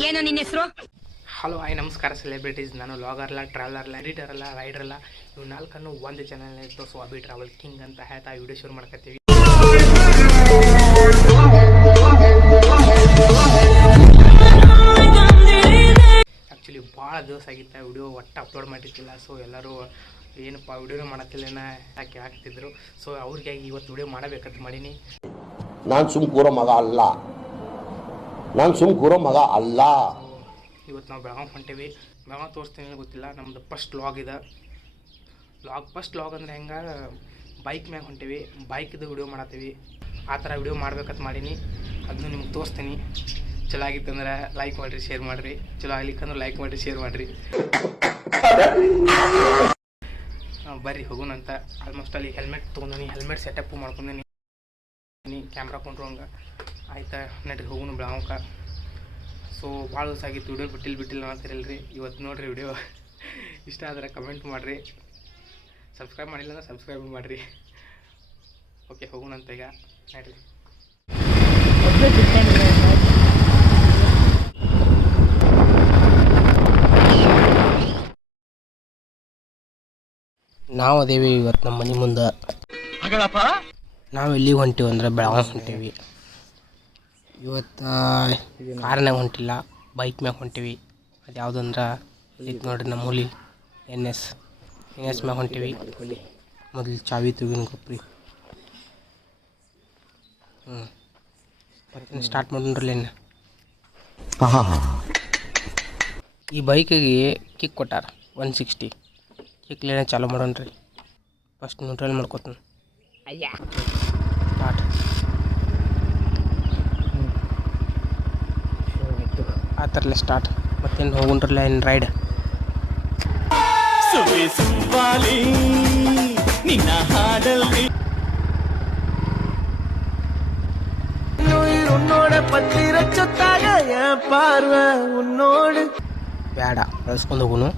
ಏನು ನಿನ್ನ ಹೆಸರು? ಹಲೋ ಹಾಯ್ ನಮಸ್ಕಾರ ಸೆಲೆಬ್ರಿಟೀಸ್. ನಾನು ವ್ಲಾಗರ್ಲ್ಲ, ಟ್ರಾವೆಲರ್ಲ್ಲ, ಎಡಿಟರಲ್ಲ, ರೈಡ್ರಲ್ಲ, ಇವು ನಾಲ್ಕನ್ನು ಒಂದು ಚಾನಲ್ ತೋರಿಸುವ ಅಭಿ ಟ್ರಾವೆಲ್ ಕಿಂಗ್ ಅಂತ ಹೇಳ್ತಾ ವಿಡಿಯೋ ಶುರು ಮಾಡ್ಕೊತೀವಿ. ಆ್ಯಕ್ಚುಲಿ ಭಾಳ ದಿವಸ ಆಗಿತ್ತು ವಿಡಿಯೋ ಒಟ್ಟು ಅಪ್ಲೋಡ್ ಮಾಡಿರ್ತಿಲ್ಲ. ಸೊ ಎಲ್ಲರೂ ಏನಪ್ಪ ವಿಡಿಯೋನೇ ಮಾಡತ್ತಿಲ್ಲ ಯಾಕೆ ಹಾಕ್ತಿದ್ರು. ಸೊ ಅವ್ರಿಗೆ ಇವತ್ತು ವಿಡಿಯೋ ಮಾಡಬೇಕಂತ ಮಾಡೀನಿ. ನಾನು ಸುಮ್ ಕೂರೋ ಮಗ ಅಲ್ಲ. ಇವತ್ತು ನಾವು ಬೆಳಗಾವ್ ಹೊಂಟೇವಿ. ಬೆಳಗಾವ್ ತೋರಿಸ್ತೀನಿ ಗೊತ್ತಿಲ್ಲ. ನಮ್ಮದು ಫಸ್ಟ್ ವ್ಲಾಗ್ ಇದೆ. ಫಸ್ಟ್ ವ್ಲಾಗ್ ಅಂದರೆ ಹೆಂಗೆ, ಬೈಕ್ ಮ್ಯಾಗ ಹೊಂಟೇವಿ, ಬೈಕ್ದು ವಿಡಿಯೋ ಮಾಡತ್ತೀವಿ. ಆ ಥರ ವಿಡಿಯೋ ಮಾಡ್ಬೇಕಂತ ಮಾಡೀನಿ. ಅದನ್ನು ನಿಮ್ಗೆ ತೋರಿಸ್ತೀನಿ. ಚಲೋ ಆಗಿತ್ತಂದ್ರೆ ಲೈಕ್ ಮಾಡಿರಿ, ಶೇರ್ ಮಾಡಿರಿ. ಚಲೋ ಆಗ್ಲಿಕ್ಕಂದ್ರೆ ಲೈಕ್ ಮಾಡಿರಿ, ಶೇರ್ ಮಾಡಿರಿ. ಬರ್ರಿ ಹೋಗೋಣಂತ. ಆಲ್ಮೋಸ್ಟ್ ಅಲ್ಲಿ ಹೆಲ್ಮೆಟ್ ತೊಗೊಂಡಿನಿ, ಹೆಲ್ಮೆಟ್ ಸೆಟಪ್ಪು ಮಾಡ್ಕೊಂಡೀನಿ, ಕ್ಯಾಮ್ರಾ ಕೊಂಡ್ರು ಹಂಗೆ ಆಯ್ತಾ. ನಡ್ರಿ ಹೋಗೋಣ ಬೆಳಗಾವ್ಕ. ಸೊ ಭಾಳ ದಿವಸ ಆಗಿತ್ತು ವಿಡಿಯೋ ಬಿಟ್ಟಿಲ್ಲ ಅಂತಿರಲ್ರಿ. ಇವತ್ತು ನೋಡಿರಿ ವಿಡಿಯೋ ಇಷ್ಟ ಆದರೆ ಕಮೆಂಟ್ ಮಾಡಿರಿ. ಸಬ್ಸ್ಕ್ರೈಬ್ ಮಾಡಿಲ್ಲ ಅಂದ್ರೆ ಸಬ್ಸ್ಕ್ರೈಬ್ ಮಾಡಿರಿ. ಓಕೆ ಹೋಗೋಣಂತ ಈಗ ನಡ್ರಿ. ನಾವು ಅದೇವಿ ಇವತ್ತು ನಮ್ಮ ಮನೆ ಮುಂದೆ. ನಾವು ಎಲ್ಲಿಗೆ ಹೊಂಟೀವಿ ಅಂದ್ರೆ ಬೆಳಗಾವ್ ಹೊಂಟೀವಿ. ಇವತ್ತು ಕಾರ್ನಾಗ ಹೊಂಟಿಲ್ಲ, ಬೈಕ್ ಮ್ಯಾಗ ಹೊಂಟೀವಿ. ಅದು ಯಾವುದಂದ್ರೆ ಇದು ನೋಡ್ರಿ ನಮ್ಮ ಹುಲಿ ಎನ್ ಎಸ್ ಮ್ಯಾಗ ಹೊಂಟೀವಿ. ಮೊದಲು ಚಾವಿ ತೆಗಿನ ಕೊಪ್ರಿ. ಮತ್ತೆ ಸ್ಟಾರ್ಟ್ ಮಾಡೋಣ್ರಲ್ಲ. ಈ ಬೈಕಿಗೆ ಕಿಕ್ ಕೊಟ್ಟಾರ 160. ಕಿಕ್ಲೇನೆ ಚಾಲೂ ಮಾಡೋಣ್ರಿ. ಫಸ್ಟ್ ನ್ಯೂಟ್ರಲ್ ಮಾಡ್ಕೊತಾನೆ. ಸ್ಟಾರ್ಟ್. ಆ ಥರಲ್ಲೇ ಸ್ಟಾರ್ಟ್. ಮತ್ತೇನು ಹೋಗುಣ್ರಲ್ಲ ಏನು ರೈಡ್. ಬೇಡ ಬೆಳೆಸ್ಕೊಂಡು ಹೋಗುನು.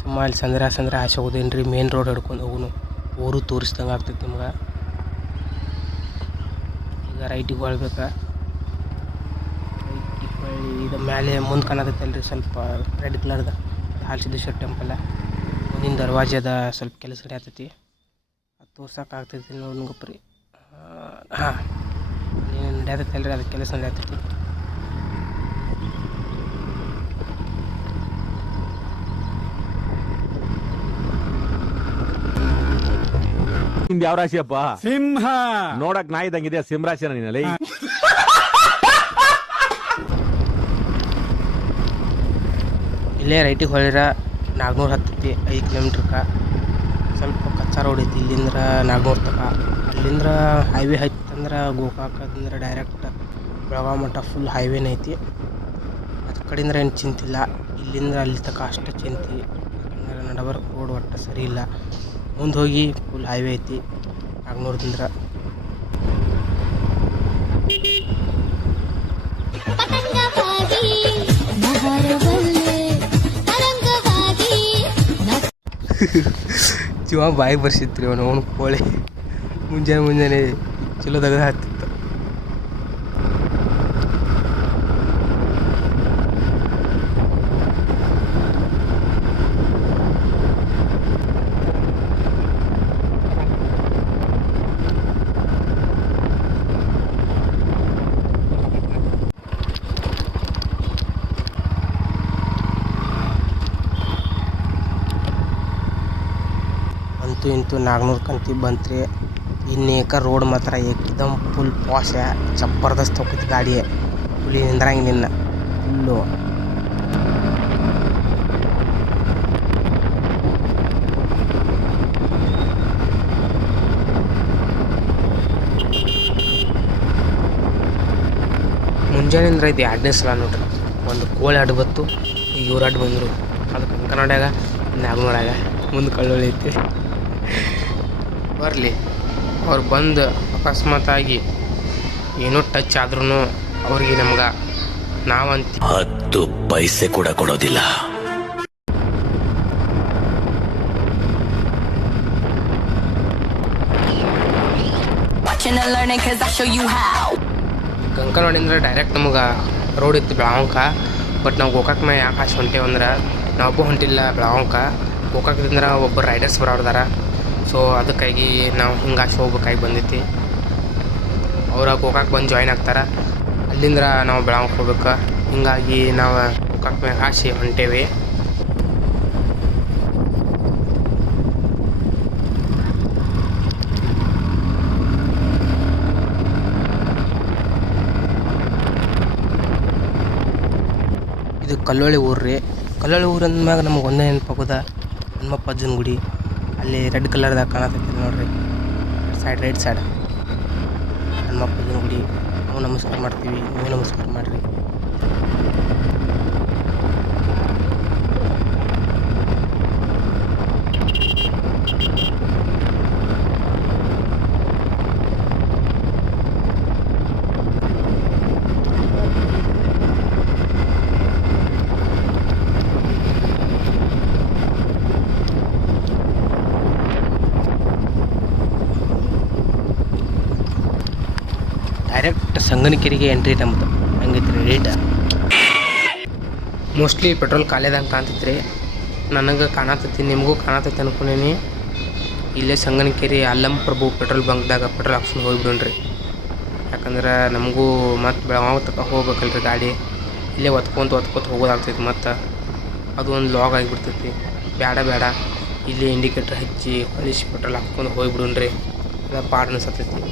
ಸುಮ್ಮ ಅಲ್ಲಿ ಸಂದ್ರೆ ಆಸೆ ಹೋಗೋದೇನ್ರಿ. ಮೇನ್ ರೋಡ್ ಹಿಡ್ಕೊಂಡು ಹೋಗುನು. ಊರು ತೋರಿಸ್ದಂಗೆ ಆಗ್ತೈತಿ ನಿಮ್ಗೆ. ಈಗ ರೈಟಿಗೆ ಹೊಳ್ಬೇಕಾ. ಇದು ಮೇಲೆ ಮುಂದೆ ಕಾಣತೈತಲ್ರಿ ಸ್ವಲ್ಪ ರೆಡ್ ಕಲರ್ದ ಹಾಲ್ಸಿದ್ದೇಶ್ವರ ಟೆಂಪಲ್. ಮುಂದಿನ ದರ್ವಾಜದ ಸ್ವಲ್ಪ ಕೆಲಸ ನಡಿಯತೈತಿ. ಅದು ತೋರ್ಸೋಕ್ಕಾಗ್ತೈತಿ ನೋಡಿ ಗೊಪ್ರಿ. ಹಾಂ ನೀನು ನಡಿಯತೈತಲ್ರಿ, ಅದು ಕೆಲಸ ನಡಿಯತೈತಿ. ನಿಮ್ದು ಯಾವ ರಾಶಿಯಪ್ಪ? ಸಿಂಹ. ನೋಡಕ್ ನಾಯಿ ಇದ್ದಂಗಿದೆ. ಸಿಂಹ ರಾಶಿನ ನೀನಲ್ಲಿ. ಇಲ್ಲೇ ರೈಟಿಗೆ ಹೊಳಿರ ನಾಗ್ನೂರು ಹತ್ತೈತಿ 5 ಕಿಲೋಮೀಟ್ರಕ್ಕೆ. ಸ್ವಲ್ಪ ಕಚ್ಚಾ ರೋಡ್ ಐತಿ ಇಲ್ಲಿಂದ್ರ ನಾಗ್ನೂರು ತಕ. ಅಲ್ಲಿಂದ್ರ ಹೈವೇ ಹತ್ತಂದ್ರೆ ಗೋಕಾಕಂದ್ರೆ ಡೈರೆಕ್ಟ್ ಬೆಳಗಾವ್ ಮಟ್ಟ ಫುಲ್ ಹೈವೇನ ಐತಿ. ಅದು ಕಡೆಯಿಂದ ಏನು ಚಿಂತಿಲ್ಲ. ಇಲ್ಲಿಂದ ಅಲ್ಲಿ ತಕ ಅಷ್ಟು ಚಿಂತಿ. ಯಾಕಂದ್ರೆ ನಡಬರ್ಕ್ ರೋಡ್ ಒಟ್ಟು ಸರಿ ಇಲ್ಲ. ಮುಂದೆ ಹೋಗಿ ಫುಲ್ ಹೈವೇ ಐತಿ ನಾಗ್ನೂರದಿಂದ. ಜೀವ ಬಾಯಿಗೆ ಬರ್ಸಿತ್ರಿ ಅವನು ಕೋಳಿ. ಮುಂಜಾನೆ ಚಲೋ ತೆಗೆದು ಹತ್ತಿತ್ತು. ಇಂತೂ ನಾಗ್ನೂರು ಕಂತಿ ಬಂತ್ರಿ. ಇನ್ನೇಕ ರೋಡ್ ಮಾತ್ರ ಏಕದಮ್ ಫುಲ್ ಪಾಶ ಜಬರ್ದಸ್ತ್ ಹೋಗ್ತೈತಿ ಗಾಡಿ. ಫುಲ್ ನಿಂದ್ರಂಗೆ ನಿನ್ನ ಫುಲ್ಲು. ಮುಂಜಾನೆಂದ್ರೆ ಇದು 2ನೇ ಸಲ ನೋಡ್ರಿ. ಒಂದು ಕೋಳಿ ಅಡ್ಡು ಬತ್ತು, ಈಗ ಇವ್ರು ಅಡ್ಡು ಬಂದರು. ಅದು ಕನ್ನಡಾಗ ನಾಗ್ನೂರಾಗ ಮುಂದೆ ಕಳ್ಳೊಳ್ಳಿ ಐತಿ. ಬರಲಿ ಅವ್ರು ಬಂದು ಅಕಸ್ಮಾತಾಗಿ ಏನೋ ಟಚ್ ಆದ್ರೂ ಅವ್ರಿಗೆ ನಮ್ಗೆ ನಾವಂತ 10 ಪೈಸೆ ಕೂಡ ಕೊಡೋದಿಲ್ಲ. ಕಂಕನವಾಡಿಂದ್ರೆ ಡೈರೆಕ್ಟ್ ನಮಗೆ ರೋಡ್ ಇತ್ತು ಬೆಳಗಾವ್ಕ. ಬಟ್ ನಾವು ಗೋಕಾಕ್ ಮ್ಯಾಗ ಯಾಕೆ ಹಾಸಿ ಹೊಂಟೇವಂದ್ರೆ ನಾವೊಬ್ಬ ಹೊಂಟಿಲ್ಲ ಬೆಳಗಾವ್ಕ. ಗೋಕಾಕದಿಂದ ಒಬ್ಬರು ರೈಡರ್ಸ್ ಬರೋರ್ದಾರ. ಸೊ ಅದಕ್ಕಾಗಿ ನಾವು ಹಿಂಗೆ ಹಾಸಿ ಹೋಗ್ಬೇಕಾಗಿ ಬಂದೈತಿ. ಅವ್ರ ಗೋಕಾಕ್ ಬಂದು ಜಾಯ್ನ್ ಆಗ್ತಾರೆ. ಅಲ್ಲಿಂದ ನಾವು ಬೆಳಗಾವ್ಕ ಹೋಗ್ಬೇಕು. ಹಿಂಗಾಗಿ ನಾವು ಗೋಕಾಕ್ ಮ್ಯಾಗ ಹಾಸಿ ಹೊಂಟೇವಿ. ಇದು ಕಲ್ಲೋಳಿ ಊರು ರೀ. ಕಲ್ಲೋಳಿ ಊರು ಅಂದ್ಮ್ಯಾಗ ನಮ್ಗೆ ಒಂದೇ ನೆನಪಾಗೋದ ಹನುಮಪ್ಪಜ್ಜನ ಗುಡಿ. ಅಲ್ಲಿ ರೆಡ್ ಕಲರ್ದಾಗ ಕಾಣತೈತಿ ನೋಡ್ರಿ, ರೈಟ್ ಸೈಡ್ ಹನುಮಪ್ಪಜ್ಜನ ಗುಡಿ. ನಾವು ನಮಸ್ಕಾರ ಮಾಡ್ತೀವಿ, ನೀವು ನಮಸ್ಕಾರ ಮಾಡಿರಿ. ಡೈರೆಕ್ಟ್ ಸಂಗನಕೆರೆಗೆ ಎಂಟ್ರಿ ನಮ್ಮದು. ಹಂಗೈತಿ ರೀ ರೇಟ. ಮೋಸ್ಟ್ಲಿ ಪೆಟ್ರೋಲ್ ಖಾಲಿದಂಗೆ ಕಾಣ್ತೈತಿ ರೀ. ನನಗೆ ಕಾಣತೈತಿ, ನಿಮಗೂ ಕಾಣತೈತಿ ಅನ್ಕೊಂಡೀನಿ. ಇಲ್ಲೇ ಸಂಗನಕೆರೆ ಅಲ್ಲಂ ಪ್ರಭು ಪೆಟ್ರೋಲ್ ಬಂಕ್ದಾಗ ಪೆಟ್ರೋಲ್ ಹಾಕ್ಸ್ಕೊಂಡು ಹೋಗ್ಬಿಡೋಣ್ರಿ. ಯಾಕಂದ್ರೆ ನಮಗೂ ಮತ್ತು ಬೆಳಗಾವ್ ತನಕ ಹೋಗ್ಬೇಕಲ್ರಿ ಗಾಡಿ. ಇಲ್ಲೇ ಒತ್ಕೊಂತ ಹೋಗೋದಾಗ್ತೈತಿ. ಮತ್ತು ಅದು ಒಂದು ಲಾಗ್ ಆಗಿಬಿಡ್ತೈತಿ. ಬೇಡ ಇಲ್ಲೇ ಇಂಡಿಕೇಟ್ರ್ ಹಚ್ಚಿ ಹೊಳಿಸಿ ಪೆಟ್ರೋಲ್ ಹಾಕ್ಕೊಂಡು ಹೋಗ್ಬಿಡೋಣ್ರಿ. ಅದು ಪಾಡ್ ಅನ್ಸತ್ತೈತಿ.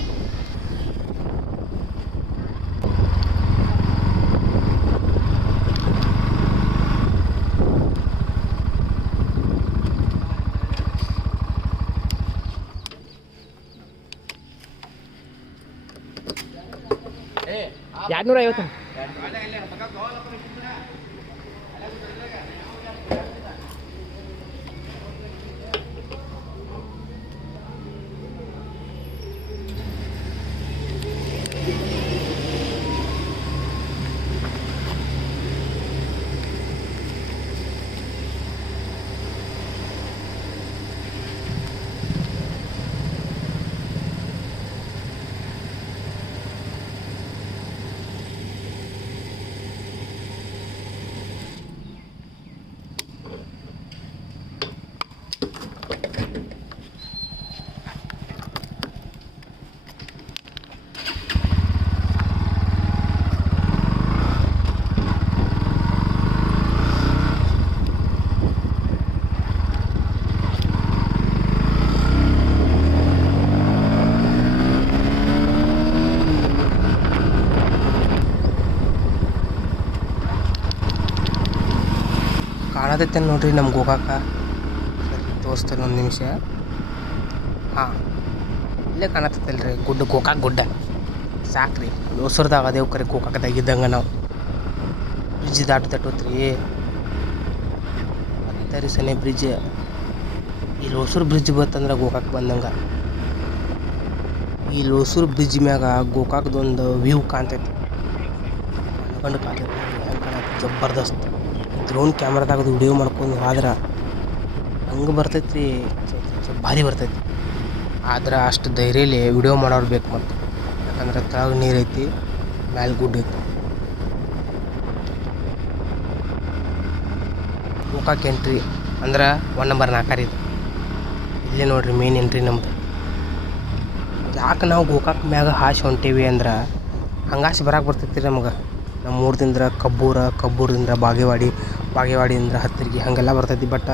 $250. ಕಾಣತೈತೆ ನೋಡ್ರಿ ನಮ್ಗೆ ಗೋಕಾಕ. ಸರಿ ತೋರಿಸ್ತೇನೆ ಒಂದು ನಿಮಿಷ. ಹಾಂ, ಇಲ್ಲೇ ಕಾಣತೈತಲ್ರಿ ಗುಡ್ಡ, ಗೋಕಾಕ್ ಗುಡ್ಡ. ಸಾಕ್ರಿ, ಲೋಸರ್ದಾಗ ಅದೇವು ಕರೆ ಗೋಕಾಕದಾಗ ಇದ್ದಂಗೆ ನಾವು. ಬ್ರಿಡ್ಜ್ ದಾಟೋತ್ರಿ ಹತ್ತರಿ ಸನೆ ಬ್ರಿಡ್ಜ್. ಈ ಲೋಸೂರು ಬ್ರಿಡ್ಜ್ ಬತ್ತಂದ್ರೆ ಗೋಕಾಕ್ ಬಂದಂಗೆ. ಈ ಲೋಸೂರು ಬ್ರಿಡ್ಜ್ ಮ್ಯಾಗ ಗೋಕಾಕ್ದೊಂದು ವ್ಯೂ ಕಾಣ್ತೈತಿ. ಅನ್ಕೊಂಡು ಕಾಣ್ತೈತಿ. ಹೆಂಗೆ ಕಾಣತ್ತೆ ಜಬರ್ದಸ್ತ್. ಡ್ರೋನ್ ಕ್ಯಾಮ್ರಾದಾಗ ವಿಡಿಯೋ ಮಾಡ್ಕೊಂಡು ಆದ್ರೆ ಹಂಗೆ ಬರ್ತೈತಿ ರೀ, ಭಾರಿ ಬರ್ತೈತಿ. ಆದ್ರೆ ಅಷ್ಟು ಧೈರ್ಯಲಿ ವಿಡಿಯೋ ಮಾಡೋರು ಬೇಕು. ಮತ್ತು ಯಾಕಂದ್ರೆ ಕೆಳಗೆ ನೀರು ಐತಿ, ಮ್ಯಾಲೆ ಗುಡ್ಡ ಐತಿ. ಗೋಕಾಕ್ ಎಂಟ್ರಿ ಅಂದ್ರೆ 1 ನಂಬರ್ 4 ಇದು. ಇಲ್ಲೇ ನೋಡ್ರಿ ಮೇನ್ ಎಂಟ್ರಿ ನಮ್ದು. ಯಾಕೆ ನಾವು ಗೋಕಾಕ್ ಮ್ಯಾಗ ಹಾಸಿ ಹೊಂಟೇವಿ ಅಂದ್ರೆ ಹಂಗಾಸಿ ಬರಕ್ಕೆ ಬರ್ತೈತಿ ನಮ್ಗೆ. ನಮ್ಮ ಊರದಿಂದ ಕಬ್ಬೂರದಿಂದ ಬಾಗೇವಾಡಿಯಿಂದ ಹತ್ತಿರಗಿ ಹಾಗೆಲ್ಲ ಬರ್ತೈತಿ. ಬಟ್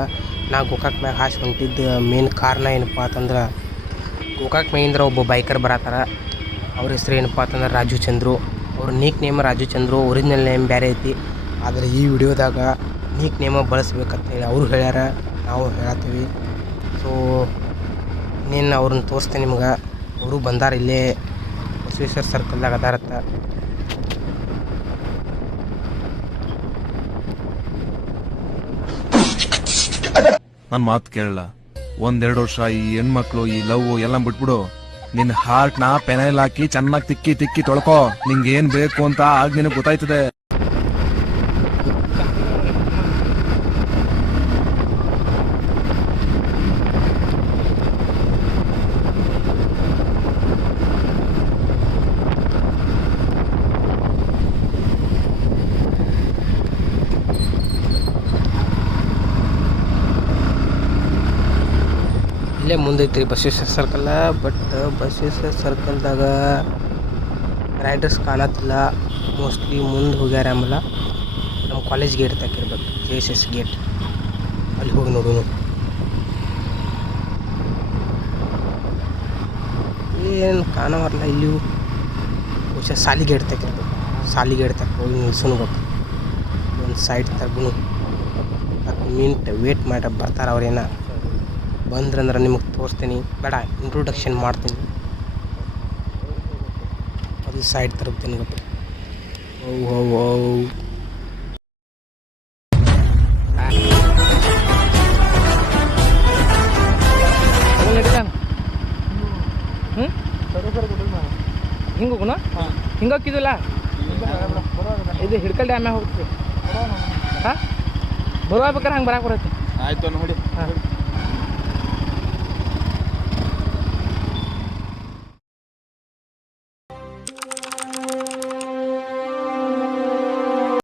ನಾ ಗೋಕಾಕ್ ಮ್ಯಾಗ ಹಾಸಿ ಹೊಂಟಿದ್ದು ಮೇನ್ ಕಾರಣ ಏನಪ್ಪ ಅಂತಂದ್ರೆ, ಗೋಕಾಕ್ ಮ್ಯಾಗಿಂದ ಒಬ್ಬ ಬೈಕರ್ ಬರತ್ತಾರ. ಅವ್ರ ಹೆಸ್ರು ಏನಪ್ಪ ಅಂತಂದ್ರೆ ರಾಜು ಚಂದ್ರು. ಅವ್ರ nick name Raju Chandru, original name ಬೇರೆ ಐತಿ. ಆದರೆ ಈ ವಿಡಿಯೋದಾಗ ನೀಕ್ ನೇಮ ಬಳಸ್ಬೇಕಂತ ಹೇಳಿ ಅವರು ಹೇಳ್ಯಾರ, ನಾವು ಹೇಳತ್ತೀವಿ. ಸೊ ಇನ್ನೇನು ಅವ್ರನ್ನ ತೋರಿಸ್ತೇನೆ ನಿಮ್ಗೆ. ಅವರು ಬಂದಾರ, ಇಲ್ಲೇ ಬಸವೇಶ್ವರ ಸರ್ಕಲ್ದಾಗ ಅದಾರತ್ತ. ನನ್ ಮಾತು ಕೇಳಲ್ಲ. 1-2 ವರ್ಷ ಈ ಹೆಣ್ಮಕ್ಳು ಈ ಲವ್ ಎಲ್ಲ ಬಿಟ್ಬಿಡು. ನಿನ್ ಹಾರ್ಟ್ ನ ಪೆನೈಲ್ ಹಾಕಿ ಚೆನ್ನಾಗಿ ತಿಕ್ಕಿ ತೊಳ್ಕೊ. ನಿಂಗೆ ಏನ್ ಬೇಕು ಅಂತ ಆಗ ನಿನಗೆ ಗೊತ್ತಾಯ್ತದೆ. ಇಲ್ಲೇ ಮುಂದೈತಿ ರೀ ಬಸವೇಶ್ವರ ಸರ್ಕಲ್. ಬಟ್ ಬಸವೇಶ್ವರ ಸರ್ಕಲ್ದಾಗ ರೈಡರ್ಸ್ ಕಾಣತ್ತಿಲ್ಲ. ಮೋಸ್ಟ್ಲಿ ಮುಂದೆ ಹೋಗ್ಯಾರ ಆಮೇಲೆ ನಮ್ಮ ಕಾಲೇಜ್ ಗೇಟ್ ತಕ್ಕಿರ್ಬೇಕು, JSS ಗೇಟ್. ಅಲ್ಲಿ ಹೋಗಿ ನೋಡೋಣ. ಏನು ಕಾಣವರಲ್ಲ ಇಲ್ಲಿ. ಬಹುಶಃ ಸಾಲಿಗೇಟ್ ತಕ್ಕಿರ್ಬೇಕು. ಸಾಲಿಗೇಟ್ ತಕ್ಕ ಹೋಗಿ ನಿಲ್ಸ್ಕೊಬೇಕು. ಒಂದು ಸೈಡ್ ತಗ್ನು 10 ಮಿನಿಟ್ ವೇಟ್ ಮಾಡಿ ಬರ್ತಾರೆ ಅವ್ರೇನ. ಬಂದ್ರಂದ್ರೆ ನಿಮಗೆ ತೋರಿಸ್ತೀನಿ. ಬೇಡ, ಇಂಟ್ರೊಡಕ್ಷನ್ ಮಾಡ್ತೀನಿ. ಅದು ಸೈಡ್ ತರ್ತೀನಿ ಗಪ್ಪ. ಓ ಹಿಂಗೆ ಹೋಗುಣ. ಹಿಂಗೆ ಹೋಗಿದ್ದಿಲ್ಲ, ಇದು ಹಿಡ್ಕಲ್ ಡ್ಯಾಮ್ಯಾಗ ಹೋಗ್ತೀವಿ. ಹಾಂ, ಬರುವಾಗ ಬೇಕಾರೆ ಹಂಗೆ ಬರಕ್ಕೆ ಬರುತ್ತೆ. ಆಯ್ತು ನೋಡಿ. ಹಾಂ